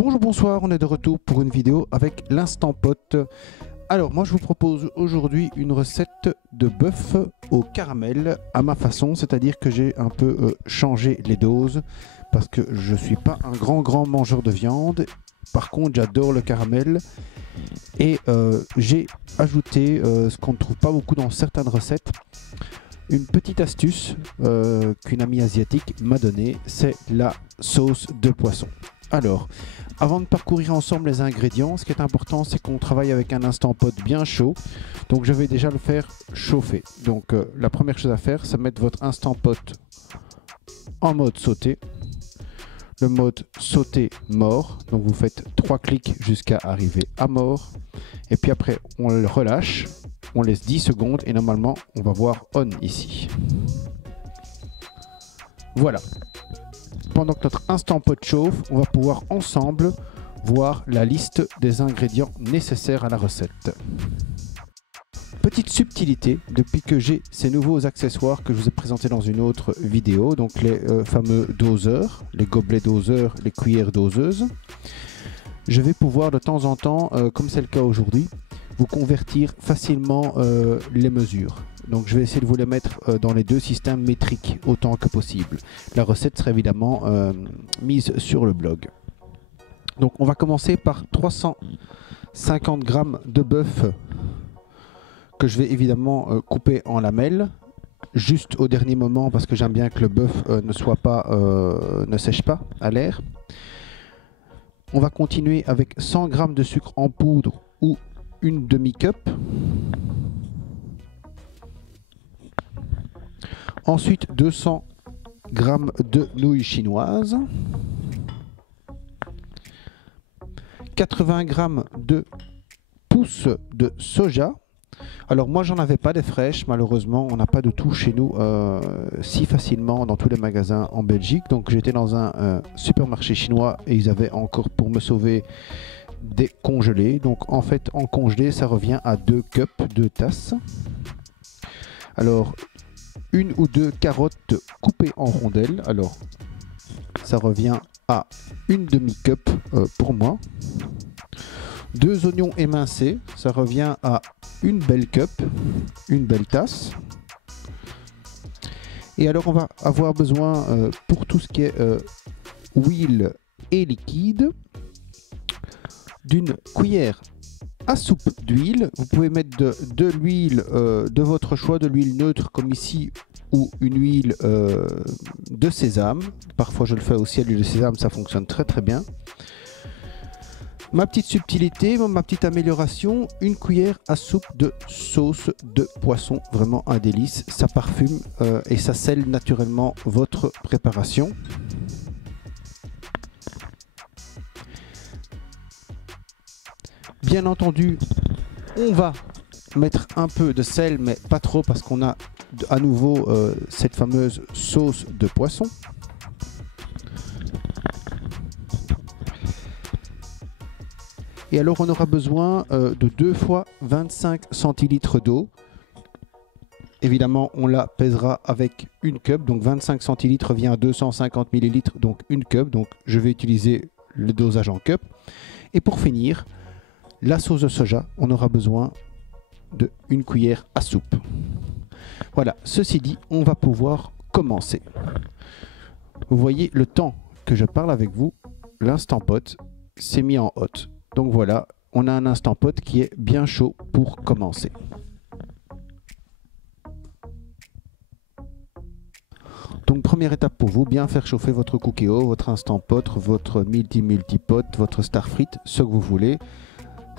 Bonjour, bonsoir, on est de retour pour une vidéo avec l'Instant Pot. Alors moi je vous propose aujourd'hui une recette de bœuf au caramel à ma façon, c'est-à-dire que j'ai un peu changé les doses parce que je suis pas un grand mangeur de viande. Par contre j'adore le caramel et j'ai ajouté ce qu'on ne trouve pas beaucoup dans certaines recettes. Une petite astuce qu'une amie asiatique m'a donnée, c'est la sauce de poisson. Alors, avant de parcourir ensemble les ingrédients, ce qui est important, c'est qu'on travaille avec un Instant Pot bien chaud. Donc, je vais déjà le faire chauffer. Donc, la première chose à faire, c'est mettre votre Instant Pot en mode sauté. Le mode sauté mort. Donc, vous faites 3 clics jusqu'à arriver à mort. Et puis après, on le relâche. On laisse 10 secondes et normalement, on va voir on ici. Voilà. Pendant que notre Instant Pot chauffe, on va pouvoir ensemble voir la liste des ingrédients nécessaires à la recette. Petite subtilité, depuis que j'ai ces nouveaux accessoires que je vous ai présentés dans une autre vidéo, donc les fameux doseurs, les gobelets doseurs, les cuillères doseuses, je vais pouvoir de temps en temps, comme c'est le cas aujourd'hui, vous convertir facilement les mesures. Donc je vais essayer de vous les mettre dans les deux systèmes métriques autant que possible. La recette sera évidemment mise sur le blog. Donc on va commencer par 350 g de bœuf que je vais évidemment couper en lamelles, juste au dernier moment parce que j'aime bien que le bœuf ne sèche pas à l'air. On va continuer avec 100 g de sucre en poudre ou une demi-cup. Ensuite 200 g de nouilles chinoises, 80 g de pousses de soja. Alors moi j'en avais pas des fraîches, malheureusement on n'a pas de tout chez nous si facilement dans tous les magasins en Belgique. Donc j'étais dans un supermarché chinois et ils avaient encore, pour me sauver, des congelés. Donc en fait en congelé ça revient à 2 cups, 2 tasses. Alors une ou deux carottes coupées en rondelles, alors ça revient à une demi-cup pour moi. 2 oignons émincés, ça revient à une belle cup, une belle tasse. Et alors on va avoir besoin pour tout ce qui est huile et liquide d'une cuillère à soupe d'huile. Vous pouvez mettre de l'huile de votre choix, de l'huile neutre comme ici, ou une huile de sésame. Parfois je le fais aussi à l'huile de sésame, ça fonctionne très bien. Ma petite subtilité, ma petite amélioration, une cuillère à soupe de sauce de poisson, vraiment un délice, ça parfume et ça scelle naturellement votre préparation. Bien entendu, on va mettre un peu de sel, mais pas trop parce qu'on a à nouveau cette fameuse sauce de poisson. Et alors on aura besoin de 2 fois 25 centilitres d'eau. Évidemment, on la pèsera avec une cup, donc 25 centilitres vient à 250 millilitres, donc une cup. Donc je vais utiliser le dosage en cup. Et pour finir, la sauce de soja, on aura besoin de une cuillère à soupe. Voilà, ceci dit, on va pouvoir commencer. Vous voyez le temps que je parle avec vous, l'Instant Pot s'est mis en hot. Donc voilà, on a un Instant Pot qui est bien chaud pour commencer. Donc première étape pour vous, bien faire chauffer votre Cookéo, votre Instant Pot, votre multi-pot, votre Starfrit, ce que vous voulez.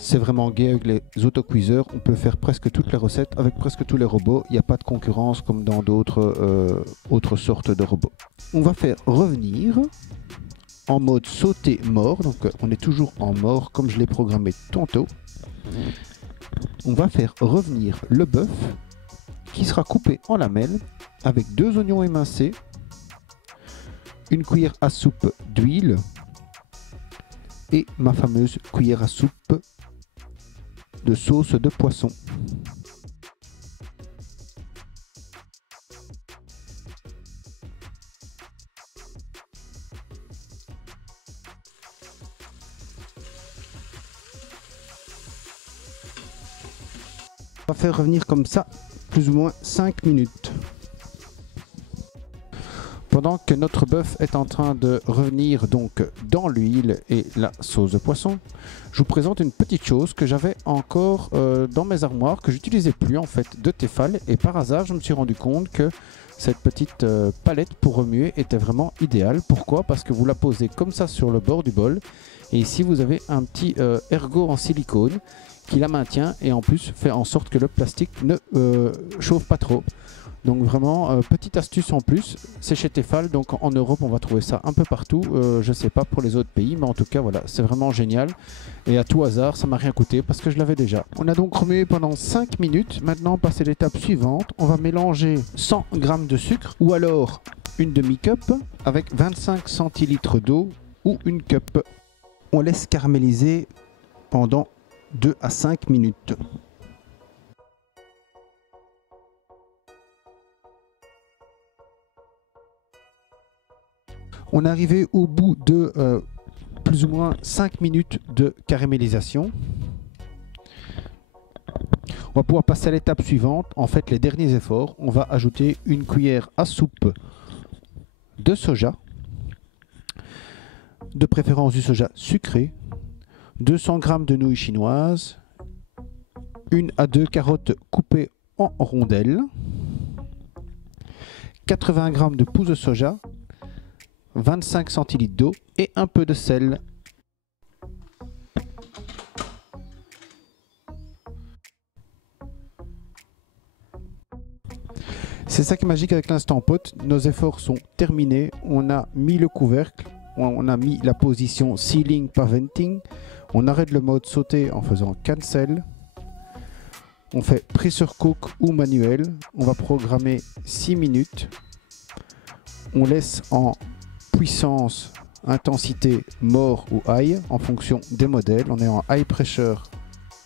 C'est vraiment gai avec les autocuiseurs, on peut faire presque toutes les recettes avec presque tous les robots, il n'y a pas de concurrence comme dans d'autres autres sortes de robots. On va faire revenir en mode sauté mort, donc on est toujours en mort comme je l'ai programmé tantôt. On va faire revenir le bœuf qui sera coupé en lamelles avec 2 oignons émincés, une cuillère à soupe d'huile et ma fameuse cuillère à soupe de sauce de poisson. On va faire revenir comme ça plus ou moins 5 minutes. Pendant que notre bœuf est en train de revenir donc dans l'huile et la sauce de poisson, je vous présente une petite chose que j'avais encore dans mes armoires, que j'utilisais plus en fait, de Tefal, et par hasard je me suis rendu compte que cette petite palette pour remuer était vraiment idéale. Pourquoi? Parce que vous la posez comme ça sur le bord du bol, et ici vous avez un petit ergot en silicone qui la maintient et en plus fait en sorte que le plastique ne chauffe pas trop. Donc vraiment, petite astuce en plus, c'est chez Tefal, donc en Europe on va trouver ça un peu partout, je sais pas pour les autres pays, mais en tout cas voilà, c'est vraiment génial. Et à tout hasard, ça m'a rien coûté parce que je l'avais déjà. On a donc remué pendant 5 minutes, maintenant passer l'étape suivante, on va mélanger 100 g de sucre ou alors une demi-cup avec 25 centilitres d'eau ou une cup. On laisse caraméliser pendant 2 à 5 minutes. On est arrivé au bout de plus ou moins 5 minutes de caramélisation. On va pouvoir passer à l'étape suivante. En fait, les derniers efforts, on va ajouter une cuillère à soupe de soja, de préférence du soja sucré, 200 g de nouilles chinoises, 1 à 2 carottes coupées en rondelles, 80 g de pousses de soja, 25 centilitres d'eau et un peu de sel. C'est ça qui est magique avec l'Instant Pot. Nos efforts sont terminés. On a mis le couvercle, on a mis la position sealing pas venting. On arrête le mode sauté en faisant cancel. On fait pressure cook ou manuel. On va programmer 6 minutes. On laisse en puissance, intensité, mort ou high en fonction des modèles. On est en high pressure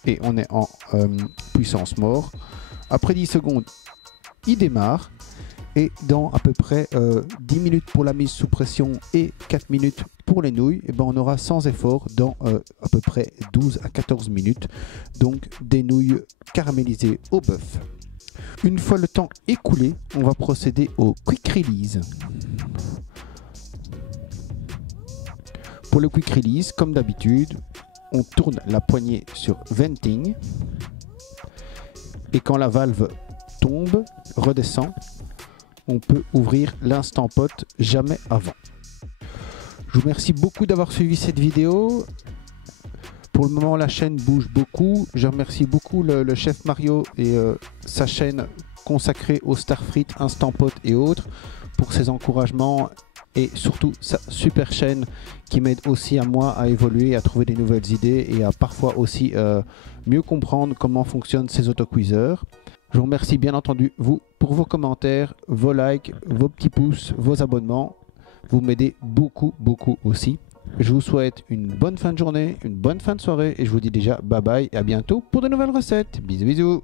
et on est en puissance mort. Après 10 secondes, il démarre et dans à peu près 10 minutes pour la mise sous pression et 4 minutes pour les nouilles, et ben on aura sans effort dans à peu près 12 à 14 minutes donc des nouilles caramélisées au bœuf. Une fois le temps écoulé, on va procéder au quick release. Pour le quick release, comme d'habitude, on tourne la poignée sur venting et quand la valve tombe, redescend, on peut ouvrir l'Instant Pot jamais avant. Je vous remercie beaucoup d'avoir suivi cette vidéo. Pour le moment, la chaîne bouge beaucoup. Je remercie beaucoup le chef Mario et sa chaîne consacrée au Starfrit, Instant Pot et autres pour ses encouragements et surtout sa super chaîne qui m'aide aussi à moi à évoluer, à trouver des nouvelles idées et à parfois aussi mieux comprendre comment fonctionnent ces autocuiseurs. Je vous remercie bien entendu vous pour vos commentaires, vos likes, vos petits pouces, vos abonnements. Vous m'aidez beaucoup aussi. Je vous souhaite une bonne fin de journée, une bonne fin de soirée et je vous dis déjà bye bye et à bientôt pour de nouvelles recettes. Bisous bisous.